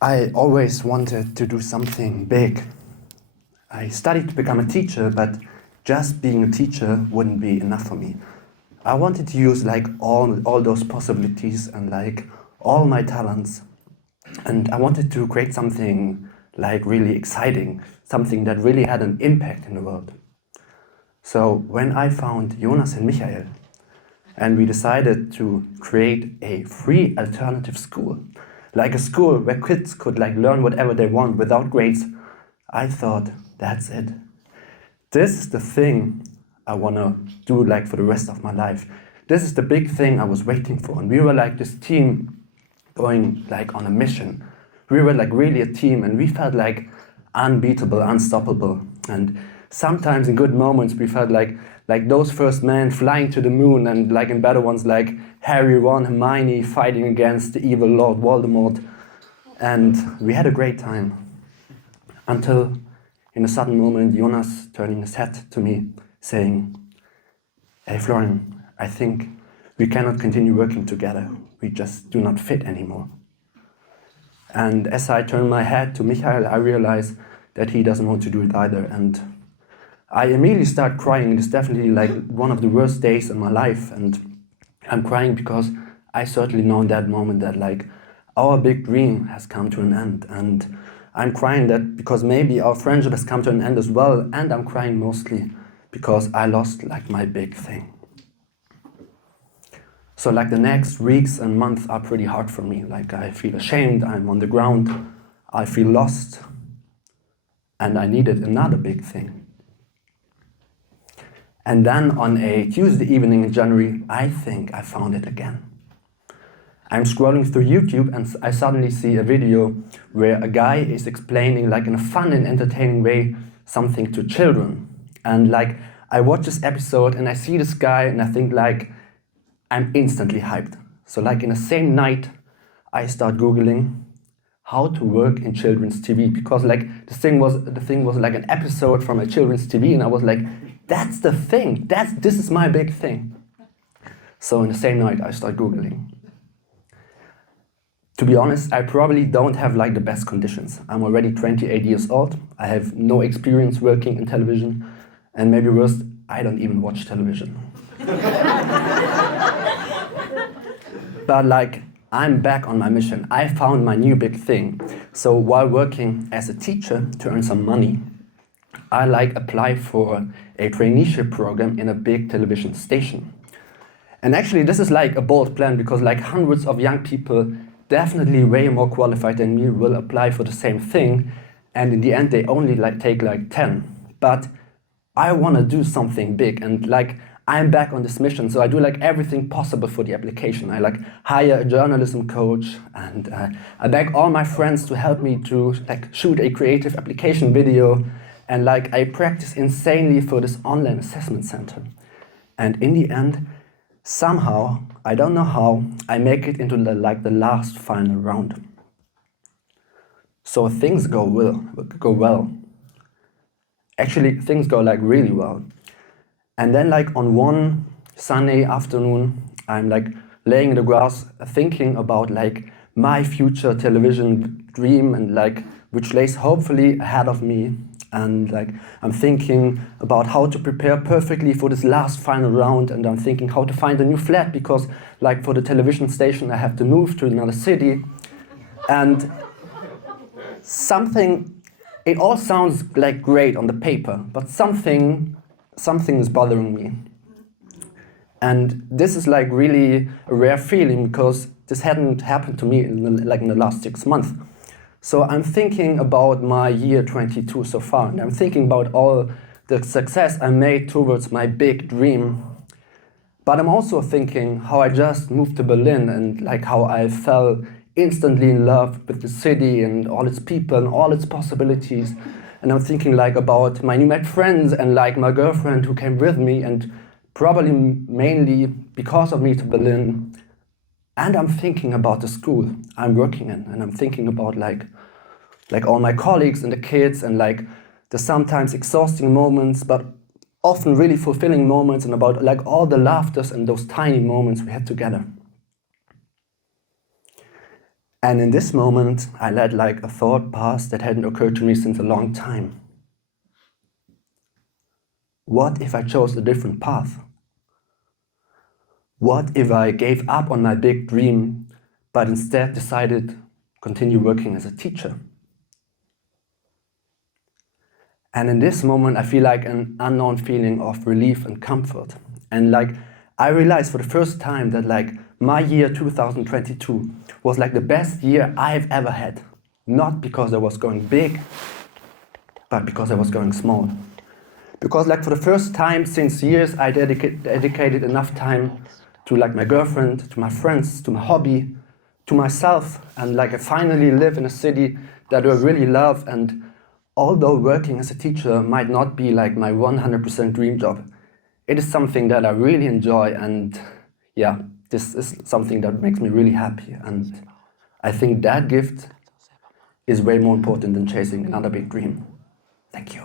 I always wanted to do something big. I studied to become a teacher, but just being a teacher wouldn't be enough for me. I wanted to use like all those possibilities and like all my talents. And I wanted to create something like really exciting, something that really had an impact in the world. So when I found Jonas and Michael, and we decided to create a free alternative school, like a school where kids could like learn whatever they want without grades, I thought, that's it. This is the thing I wanna do like for the rest of my life. This is the big thing I was waiting for. And we were like this team going like on a mission. We were like really a team, and we felt like unbeatable, unstoppable. And sometimes in good moments we felt like those first men flying to the moon, and like in better ones like Harry, Ron, Hermione fighting against the evil Lord Voldemort. And we had a great time. Until in a sudden moment, Jonas turning his head to me saying, "Hey Florian, I think we cannot continue working together. We just do not fit anymore." And as I turn my head to Michael, I realize that he doesn't want to do it either. And I immediately start crying. It's definitely like one of the worst days in my life. And I'm crying because I certainly know in that moment that like our big dream has come to an end. And I'm crying that because maybe our friendship has come to an end as well. And I'm crying mostly because I lost like my big thing. So like the next weeks and months are pretty hard for me. Like I feel ashamed, I'm on the ground, I feel lost, and I needed another big thing. And then on a Tuesday evening in January, I think I found it again. I'm scrolling through YouTube and I suddenly see a video where a guy is explaining like in a fun and entertaining way something to children. And like I watch this episode and I see this guy and I think like, I'm instantly hyped. So like in the same night, I start Googling how to work in children's TV, because like the thing was like an episode from a children's TV, and I was like, that's the thing, this is my big thing. So in the same night, I start Googling. To be honest, I probably don't have like the best conditions. I'm already 28 years old. I have no experience working in television, and maybe worse, I don't even watch television. But like, I'm back on my mission. I found my new big thing. So while working as a teacher to earn some money, I like apply for a traineeship program in a big television station. And actually this is like a bold plan, because like hundreds of young people, definitely way more qualified than me, will apply for the same thing. And in the end, they only like take like 10. But I want to do something big, and like I'm back on this mission, so I do like everything possible for the application. I like hire a journalism coach, and I beg all my friends to help me to like shoot a creative application video, and like I practice insanely for this online assessment center. And in the end, somehow, I don't know how, I make it into the last final round. So things go well. Actually, things go like really well. And then like on one Sunday afternoon, I'm like laying in the grass thinking about like my future television dream, and like which lays hopefully ahead of me. And like I'm thinking about how to prepare perfectly for this last final round, and I'm thinking how to find a new flat, because like for the television station I have to move to another city. And it all sounds like great on the paper, but something is bothering me. And this is like really a rare feeling, because this hadn't happened to me in the last 6 months. So I'm thinking about my year 22 so far, and I'm thinking about all the success I made towards my big dream. But I'm also thinking how I just moved to Berlin, and like how I fell instantly in love with the city and all its people and all its possibilities. And I'm thinking like about my new met friends and like my girlfriend who came with me, and probably mainly because of me, to Berlin. And I'm thinking about the school I'm working in, and I'm thinking about like all my colleagues and the kids, and like the sometimes exhausting moments, but often really fulfilling moments, and about like all the laughters and those tiny moments we had together. And in this moment, I let like a thought pass that hadn't occurred to me since a long time. What if I chose a different path? What if I gave up on my big dream, but instead decided to continue working as a teacher? And in this moment, I feel like an unknown feeling of relief and comfort. And like, I realized for the first time that like my year 2022 was like the best year I've ever had. Not because I was going big, but because I was going small. Because like for the first time since years, I dedicated enough time to like my girlfriend, to my friends, to my hobby, to myself. And like I finally live in a city that I really love. And although working as a teacher might not be like my 100% dream job, it is something that I really enjoy, and yeah, this is something that makes me really happy. And I think that gift is way more important than chasing another big dream. Thank you.